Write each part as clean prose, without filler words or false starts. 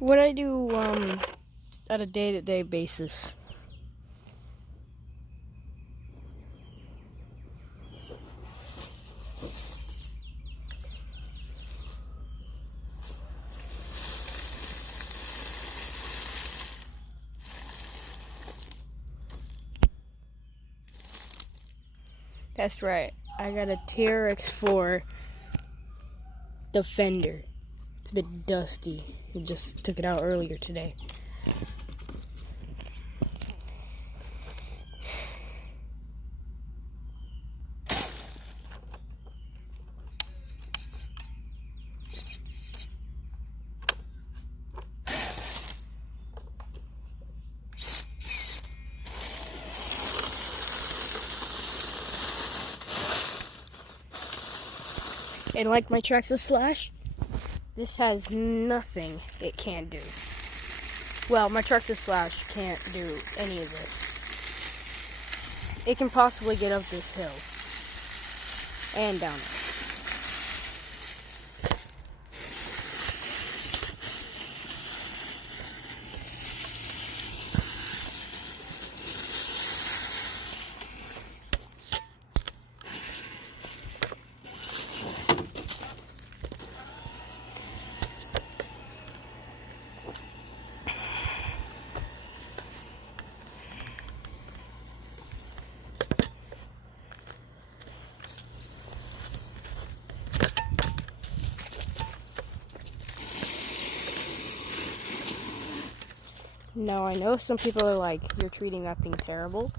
What I do on a day-to-day basis. That's right. I got a TRX4 Defender. It's a bit dusty. We just took it out earlier today. And like my Traxxas Slash, this has nothing it can't do. Well, my Traxxas Slash can't do any of this. It can possibly get up this hill and down it. Now, I know some people are like, you're treating that thing terrible.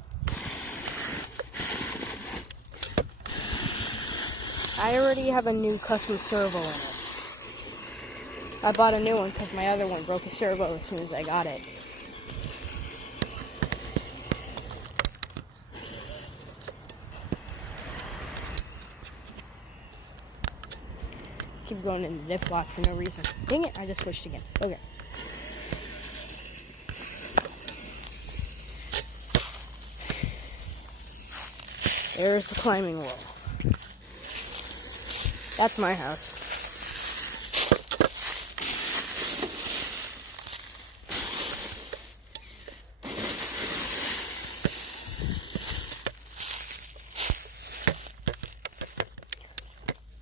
I already have a new custom servo in it. I bought a new one because my other one broke a servo as soon as I got it. Keep going in the diff lock for no reason. Dang it, I just switched again. Okay. There's the climbing wall. That's my house.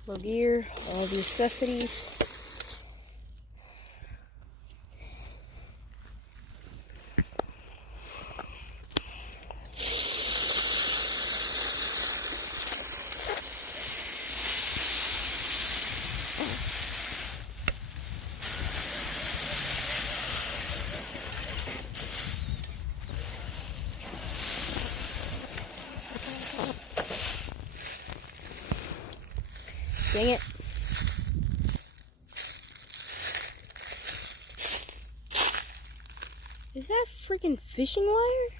Low gear, all the necessities. Dang it. Is that freaking fishing wire?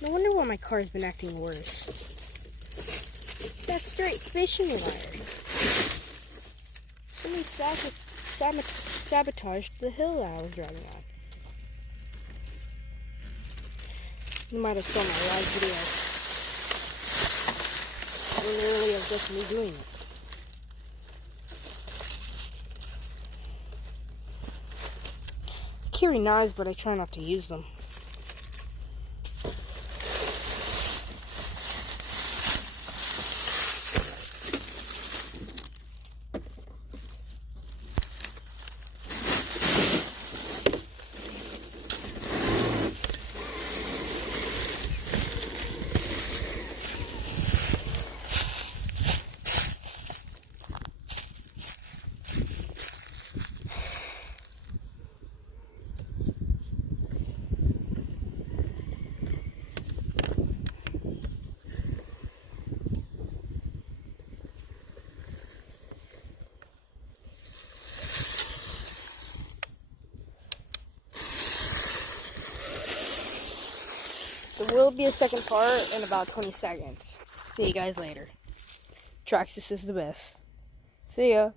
No wonder why my car's been acting worse. That's straight fishing wire. Somebody sabotaged the hill that I was driving on. You might have saw my live video. Literally of just me doing it. I carry knives, but I try not to use them. There will be a second part in about 20 seconds. See you guys later. Traxxas is the best. See ya.